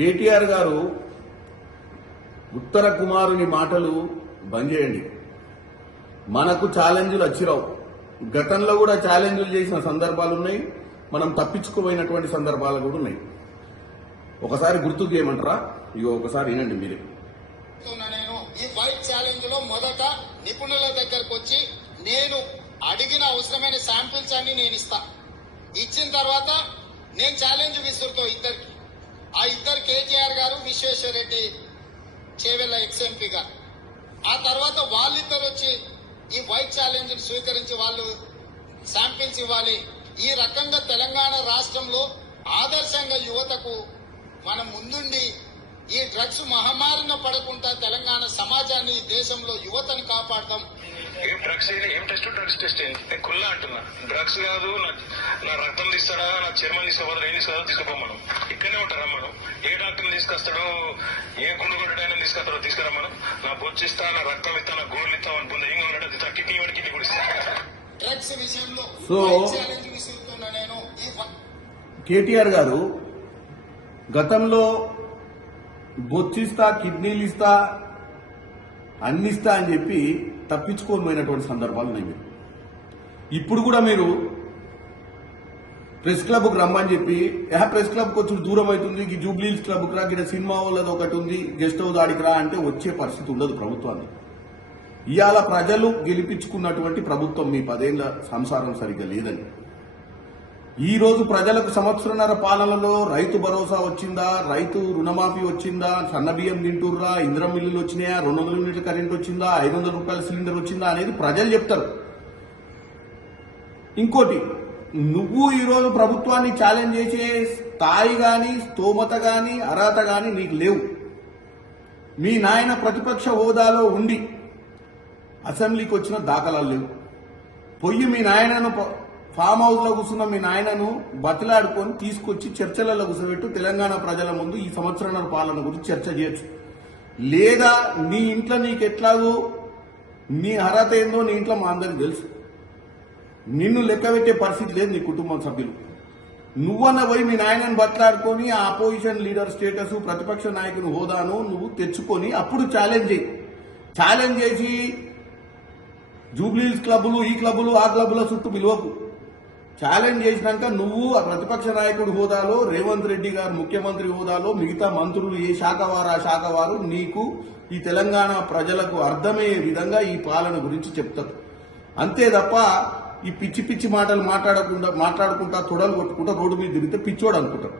కేటీఆర్ గారు ఉత్తర కుమారుని మాటలు బంద్ చేయండి. మనకు ఛాలెంజ్లు వచ్చిరావు. గతంలో కూడా ఛాలెంజ్లు చేసిన సందర్భాలు ఉన్నాయి, మనం తప్పించుకోపోయినటువంటి సందర్భాలు కూడా ఉన్నాయి. ఒకసారి గుర్తుకు చేయమంటారా? ఇగో ఒకసారి వినండి మీరే. నేను ఈ వైట్ ఛాలెంజ్ లో మొదట నిపుణుల దగ్గరకు వచ్చి నేను అడిగిన అవసరమైన శాంపిల్స్ అన్ని నేను ఇస్తా. ఇచ్చిన తర్వాత నేను ఛాలెంజ్ విసురుతో ఇద్దరికి. ఆ ఇద్దరు కేటీఆర్ గారు, విశ్వేశ్వర రెడ్డి చేవెళ్ళ ఎక్స్ఎంపీ గారు. ఆ తర్వాత వాళ్ళిద్దరు వచ్చి ఈ వైట్ ఛాలెంజ్ స్వీకరించి వాళ్ళు శాంపిల్స్ ఇవ్వాలి. ఈ రకంగా తెలంగాణ రాష్ట్రంలో ఆదర్శంగా యువతకు మనం ముందుండి ఈ డ్రగ్స్ మహమ్మారిన పడకుండా తెలంగాణ సమాజాన్ని, దేశంలో యువతని కాపాడదాం. ఏం డ్రగ్స్ ఏం టెస్ట్ నేను కుల్లా అంటున్నా. డ్రగ్స్ కాదు, నా రక్తం తీస్తాడా, నా చర్మం తీసుకోవద్దు, ఏం తీసుకోవద్దు తీసుకోపోం. ఇక్కడనే ఉంటారా మనం? ఏ డాక్టర్ని తీసుకొస్తాడో, ఏ గుండు కొట్టడానికి తీసుకొస్తాడో తీసుకురా. మనం నా బొచ్చిస్తా, నా రక్తం ఇస్తా, నా గోళ్ళు ఇస్తా అనుకుందా. ఏం ఉన్నాడు కిడ్నీ వాడి కిడ్నీ కూడా ఇస్తా. డ్రగ్స్ విషయంలో ఛాలెంజ్ విసురుతున్నా నేను. కేటీఆర్ గారు గతంలో బొచ్చిస్తా, కిడ్నీలు ఇస్తా, అన్నిస్తా అని చెప్పి తప్పించుకోకపోయినటువంటి సందర్భాలు ఉన్నాయి. మీరు ఇప్పుడు కూడా మీరు ప్రెస్ క్లబ్కు రమ్మని చెప్పి ప్రెస్ క్లబ్కి వచ్చి దూరం అవుతుంది, ఈ జూబ్లీహిల్స్ క్లబ్కి రా, ఇక్కడ సినిమా వాళ్ళది ఒకటి ఉంది, గెస్ట్ హౌస్ ఆడికి రా అంటే వచ్చే పరిస్థితి ఉండదు ప్రభుత్వాన్ని. ఇవాళ ప్రజలు గెలిపించుకున్నటువంటి ప్రభుత్వం మీ 10 ఏళ్ల సంసారం సరిగ్గా లేదని. ఈ రోజు ప్రజలకు సంవత్సరన్నర పాలనలో రైతు భరోసా వచ్చిందా, రైతు రుణమాఫీ వచ్చిందా, సన్న బియ్యం తింటుర్రా, ఇంద్రం మిల్లులు వచ్చినాయా, 200 యూనిట్ల కరెంట్ వచ్చిందా, 500 రూపాయల సిలిండర్ వచ్చిందా అనేది ప్రజలు చెప్తారు. ఇంకోటి, నువ్వు ఈరోజు ప్రభుత్వాన్ని ఛాలెంజ్ చేసే స్థాయి గాని, స్తోమత గాని, అర్హత గాని నీకు లేవు. మీ నాయన ప్రతిపక్ష హోదాలో ఉండి అసెంబ్లీకి వచ్చిన దాఖలాలు లేవు. పొయ్యి మీ నాయనను ఫామ్ హౌస్ లో కూర్చున్న మీ నాయనను బతిలాడుకొని తీసుకొచ్చి చర్చలలో కూర్చోబెట్టు, తెలంగాణ ప్రజల ముందు ఈ సంవత్సరాల పాలన గురించి చర్చ చేయొచ్చు. లేదా నీ ఇంట్లో నీకు ఎట్లాగో నీ అర్హత ఏందో నీ ఇంట్లో మా అందరికి తెలుసు. నిన్ను లెక్క పెట్టే పరిస్థితి లేదు నీ కుటుంబం సభ్యులు. నువ్వన్న పోయి మీ నాయనను బతలాడుకొని ఆ అపోజిషన్ లీడర్ స్టేటస్, ప్రతిపక్ష నాయకుని హోదాను నువ్వు తెచ్చుకొని అప్పుడు ఛాలెంజ్ చేయి. ఛాలెంజ్ చేసి జూబ్లీహిల్స్ క్లబ్బులు, ఈ క్లబ్బులు, ఆ క్లబ్బుల చుట్టూ పిలువకు. ఛాలెంజ్ చేసినాక నువ్వు ఆ ప్రతిపక్ష నాయకుడి హోదాలో, రేవంత్ రెడ్డి గారు ముఖ్యమంత్రి హోదాలో, మిగతా మంత్రులు ఏ శాఖ వారు ఆ శాఖ వారు నీకు ఈ తెలంగాణ ప్రజలకు అర్థమయ్యే విధంగా ఈ పాలన గురించి చెప్తారు. అంతే తప్ప ఈ పిచ్చి పిచ్చి మాటలు మాట్లాడుకుంటా తొడలు కొట్టుకుంటా రోడ్డు మీద తిరిగితే పిచ్చోడు అనుకుంటారు.